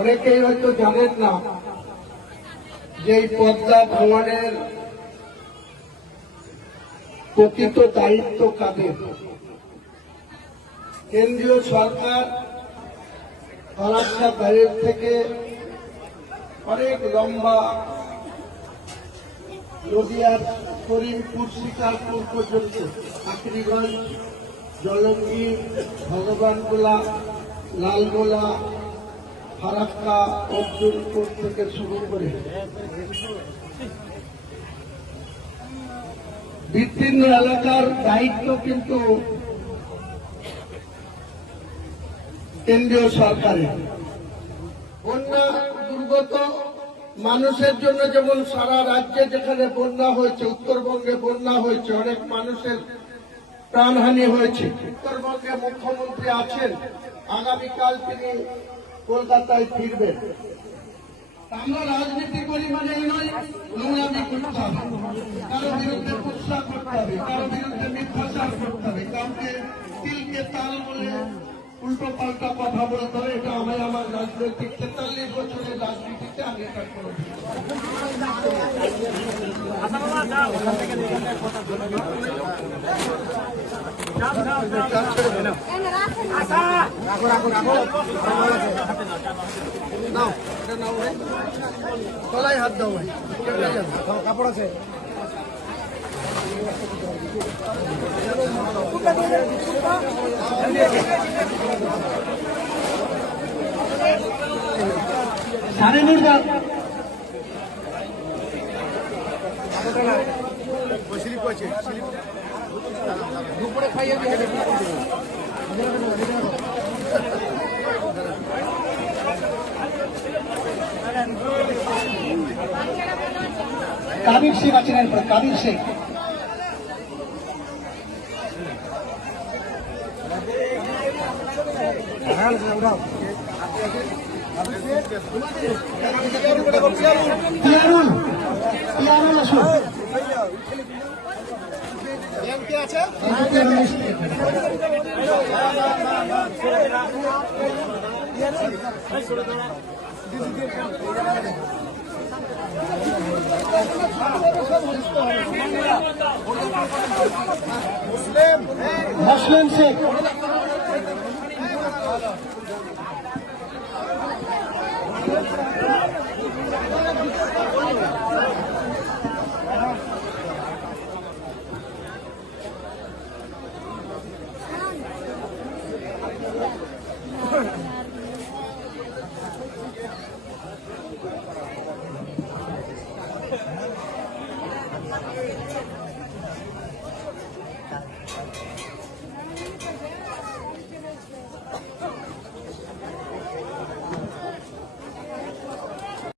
অনেকেই হয়তো জানেন না যে এই পদ্মা ভ্রমণের প্রকৃত দায়িত্ব কাদের। কেন্দ্রীয় সরকার ফারাক্কা ব্যারেজ থেকে অনেক লম্বা নদিয়ার করিমপুর শিকারপুর পর্যন্ত আখরিগঞ্জ, জলঙ্গি, ভগবানগোলা, লালগোলা, ফারাক্কা, অর্জুনপুর থেকে শুরু করে বিস্তীর্ণ এলাকার দায়িত্ব কিন্তু কেন্দ্রীয় সরকারের। বন্যা দুর্গত মানুষের জন্য যেমন সারা রাজ্যে যেখানে বন্যা হয়েছে, উত্তরবঙ্গে বন্যা হয়েছে, অনেক মানুষের প্রাণহানি হয়েছে। উত্তরবঙ্গে মুখ্যমন্ত্রী আছেন, আগামীকাল তিনি কলকাতায় ফিরবেন। আমরা রাজনীতি করি মানে এই নয় নোংরামি করতে হবে, কারো বিরুদ্ধে কুৎসা করতে হবে, কারো বিরুদ্ধে মিথ্যাচার করতে হবে, কাউকে তিলকে তাল বলে উল্টো পাল্টা কথা বলতে হবে। এটা আমি আমার রাজনৈতিক ৪৩ বছরের রাজনীতিতে আমি এটা করেছি। তলায় হাত দাও ভাই, কাপড় আছে। দুপুরে খাইয়ে কাবির শেখ আছেন, এরপরে কাবির শেখ। মুসলিম শেখ।